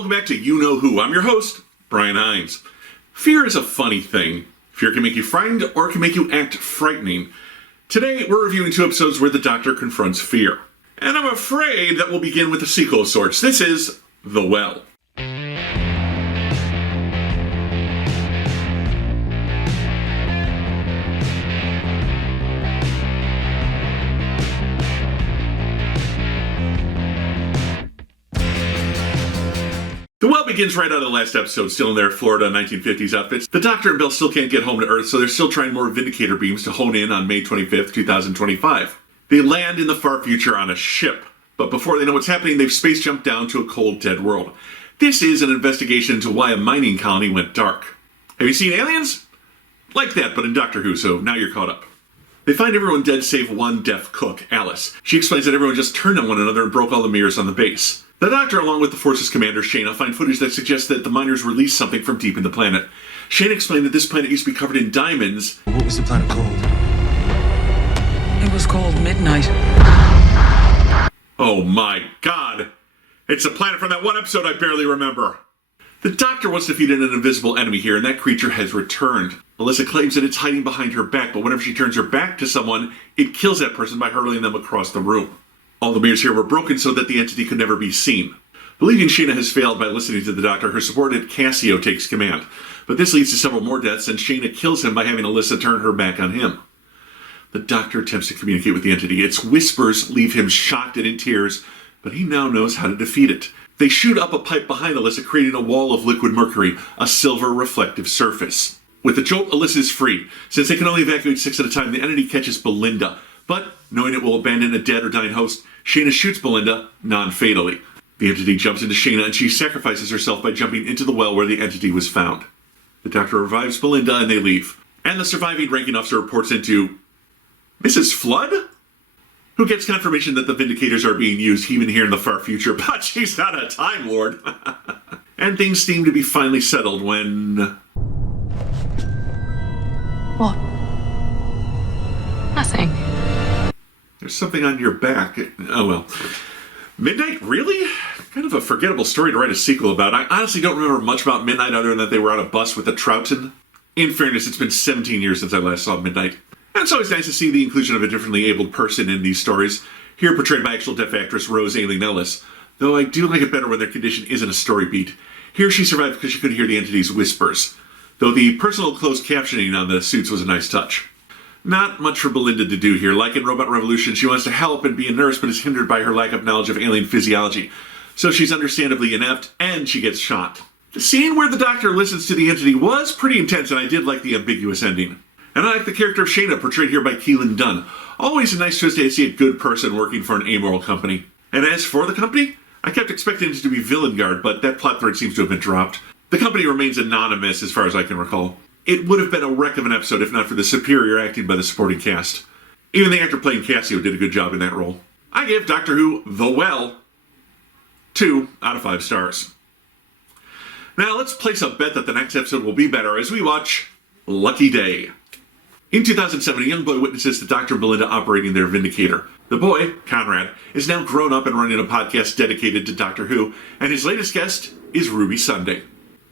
welcome back to You Know Who. I'm your host, Brian Heinz. Fear is a funny thing. Fear can make you frightened or it can make you act frightening. Today, we're reviewing 2 episodes where the Doctor confronts fear. And I'm afraid that we'll begin with a sequel of sorts. This is The Well. The Well begins right out of the last episode, still in their Florida 1950s outfits. The Doctor and Bill still can't get home to Earth, so they're still trying more Vindicator beams to hone in on May 25th, 2025. They land in the far future on a ship, but before they know what's happening, they've space jumped down to a cold, dead world. This is an investigation into why a mining colony went dark. Have you seen Aliens? Like that, but in Doctor Who, so now you're caught up. They find everyone dead save one deaf cook, Alice. She explains that everyone just turned on one another and broke all the mirrors on the base. The Doctor, along with the Force's commander, Shana, find footage that suggests that the miners released something from deep in the planet. Shana explained that this planet used to be covered in diamonds. What was the planet called? It was called Midnight. Oh my god! It's a planet from that one episode I barely remember. The Doctor once defeated an invisible enemy here, and that creature has returned. Alyssa claims that it's hiding behind her back, but whenever she turns her back to someone, it kills that person by hurling them across the room. All the mirrors here were broken so that the entity could never be seen. Believing Shana has failed by listening to the Doctor, her subordinate Cassio takes command. But this leads to several more deaths, and Shana kills him by having Alyssa turn her back on him. The Doctor attempts to communicate with the entity. Its whispers leave him shocked and in tears, but he now knows how to defeat it. They shoot up a pipe behind Alyssa, creating a wall of liquid mercury, a silver reflective surface. With the jolt, Alyssa is free. Since they can only evacuate 6 at a time, the entity catches Belinda. But, knowing it will abandon a dead or dying host, Shana shoots Belinda, non-fatally. The entity jumps into Shana and she sacrifices herself by jumping into the well where the entity was found. The Doctor revives Belinda and they leave. And the surviving ranking officer reports into Mrs. Flood? Who gets confirmation that the Vindicators are being used even here in the far future, but she's not a Time Lord. And things seem to be finally settled when... What? Nothing. There's something on your back. Oh well. Midnight? Really? Kind of a forgettable story to write a sequel about. I honestly don't remember much about Midnight other than that they were on a bus with a Troughton. In fairness, it's been 17 years since I last saw Midnight. And it's always nice to see the inclusion of a differently abled person in these stories, here portrayed by actual deaf actress Rose Aileen Ellis, though I do like it better when their condition isn't a story beat. Here she survived because she could hear the entity's whispers, though the personal closed captioning on the suits was a nice touch. Not much for Belinda to do here. Like in Robot Revolution, she wants to help and be a nurse, but is hindered by her lack of knowledge of alien physiology. So she's understandably inept, and she gets shot. The scene where the Doctor listens to the entity was pretty intense, and I did like the ambiguous ending. And I like the character of Shana, portrayed here by Keelan Dunn. Always a nice twist to see a good person working for an amoral company. And as for the company, I kept expecting it to be Villain Guard, but that plot thread seems to have been dropped. The company remains anonymous as far as I can recall. It would have been a wreck of an episode if not for the superior acting by the supporting cast. Even the actor playing Cassio did a good job in that role. I give Doctor Who The Well 2 out of 5 stars. Now let's place a bet that the next episode will be better as we watch Lucky Day. In 2007, a young boy witnesses the Doctor and Belinda operating their Vindicator. The boy, Conrad, is now grown up and running a podcast dedicated to Doctor Who, and his latest guest is Ruby Sunday.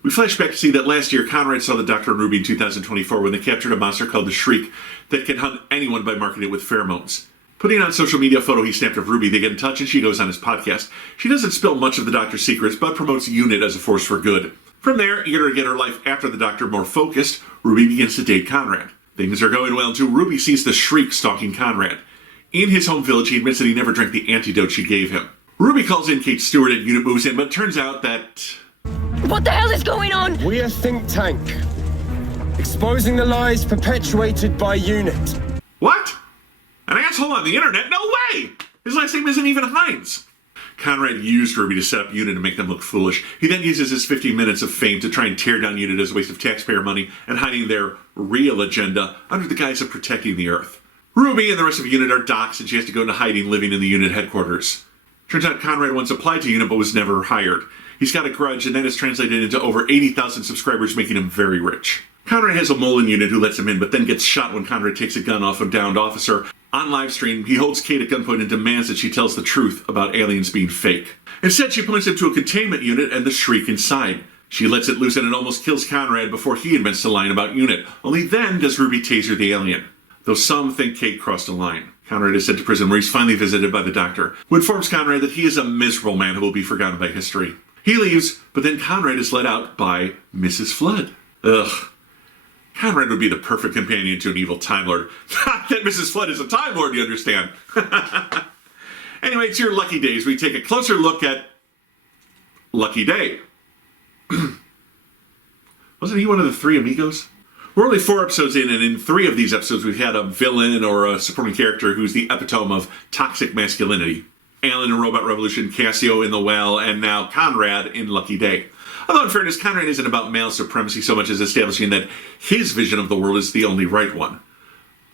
We flash back to see that last year, Conrad saw the Doctor and Ruby in 2024 when they captured a monster called the Shriek that can hunt anyone by marking it with pheromones. Putting on social media a photo he snapped of Ruby, they get in touch and she goes on his podcast. She doesn't spill much of the Doctor's secrets, but promotes UNIT as a force for good. From there, eager to get her life after the Doctor more focused, Ruby begins to date Conrad. Things are going well until Ruby sees the Shriek stalking Conrad. In his home village, he admits that he never drank the antidote she gave him. Ruby calls in Kate Stewart and UNIT moves in, but it turns out that... What the hell is going on? We're a think tank, exposing the lies perpetuated by UNIT. What? An asshole on the internet? No way! His last name isn't even Heinz. Conrad used Ruby to set up UNIT and make them look foolish. He then uses his 15 minutes of fame to try and tear down UNIT as a waste of taxpayer money and hiding their real agenda under the guise of protecting the Earth. Ruby and the rest of UNIT are doxxed and she has to go into hiding living in the UNIT headquarters. Turns out Conrad once applied to UNIT but was never hired. He's got a grudge and that is translated into over 80,000 subscribers, making him very rich. Conrad has a mole in UNIT who lets him in, but then gets shot when Conrad takes a gun off a downed officer. On live stream, he holds Kate at gunpoint and demands that she tells the truth about aliens being fake. Instead, she points him to a containment unit and the shriek inside. She lets it loose and it almost kills Conrad before he admits to lying about Unit. Only then does Ruby taser the alien. Though some think Kate crossed a line. Conrad is sent to prison where he's finally visited by the doctor, who informs Conrad that he is a miserable man who will be forgotten by history. He leaves, but then Conrad is let out by Mrs. Flood. Ugh. Conrad would be the perfect companion to an evil Time Lord. Not that Mrs. Flood is a Time Lord, you understand. Anyway, it's your lucky days. We take a closer look at Lucky Day. Wasn't he one of the three amigos? We're only 4 episodes in, and in 3 of these episodes we've had a villain or a supporting character who's the epitome of toxic masculinity. Alan in Robot Revolution, Cassio in The Well, and now Conrad in Lucky Day. Although in fairness, Conrad isn't about male supremacy so much as establishing that his vision of the world is the only right one.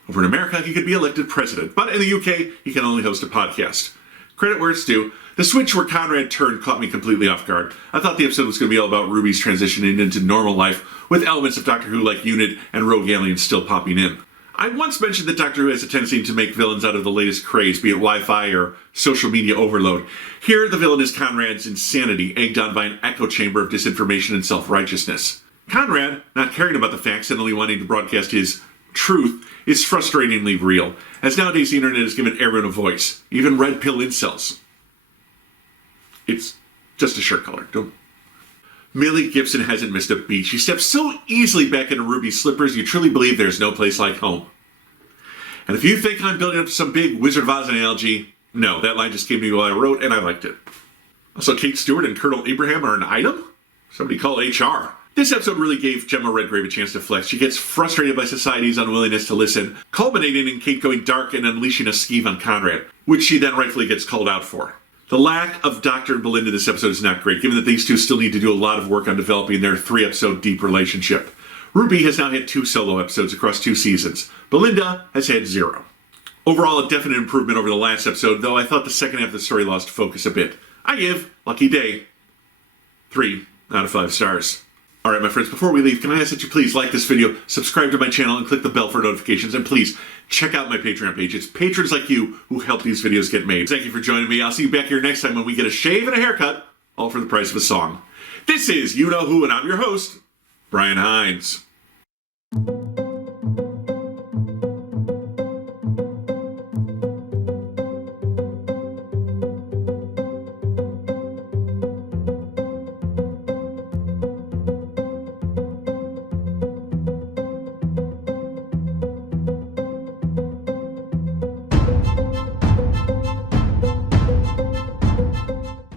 Over in America, he could be elected president, but in the UK, he can only host a podcast. Credit where it's due. The switch where Conrad turned caught me completely off guard. I thought the episode was going to be all about Ruby's transitioning into normal life, with elements of Doctor Who like Unit and Rogue Aliens still popping in. I once mentioned that Doctor Who has a tendency to make villains out of the latest craze, be it Wi-Fi or social media overload. Here, the villain is Conrad's insanity, egged on by an echo chamber of disinformation and self-righteousness. Conrad, not caring about the facts and only wanting to broadcast his truth, is frustratingly real, as nowadays the internet has given everyone a voice, even red pill incels. It's just a shirt color. Don't. Millie Gibson hasn't missed a beat. She steps so easily back into Ruby's slippers, you truly believe there's no place like home. And if you think I'm building up some big Wizard of Oz analogy, no, that line just came to me while I wrote, and I liked it. Also, Kate Stewart and Colonel Abraham are an item? Somebody call HR. This episode really gave Gemma Redgrave a chance to flex. She gets frustrated by society's unwillingness to listen, culminating in Kate going dark and unleashing a skeeve on Conrad, which she then rightfully gets called out for. The lack of Dr. and Belinda this episode is not great, given that these two still need to do a lot of work on developing their 3-episode deep relationship. Ruby has now had 2 solo episodes across 2 seasons. Belinda has had 0. Overall, a definite improvement over the last episode, though I thought the second half of the story lost focus a bit. I give Lucky Day 3 out of 5 stars. Alright my friends, before we leave, can I ask that you please like this video, subscribe to my channel, and click the bell for notifications, and please check out my Patreon page. It's patrons like you who help these videos get made. Thank you for joining me. I'll see you back here next time when we get a shave and a haircut, all for the price of a song. This is You Know Who, and I'm your host, Brian Heinz.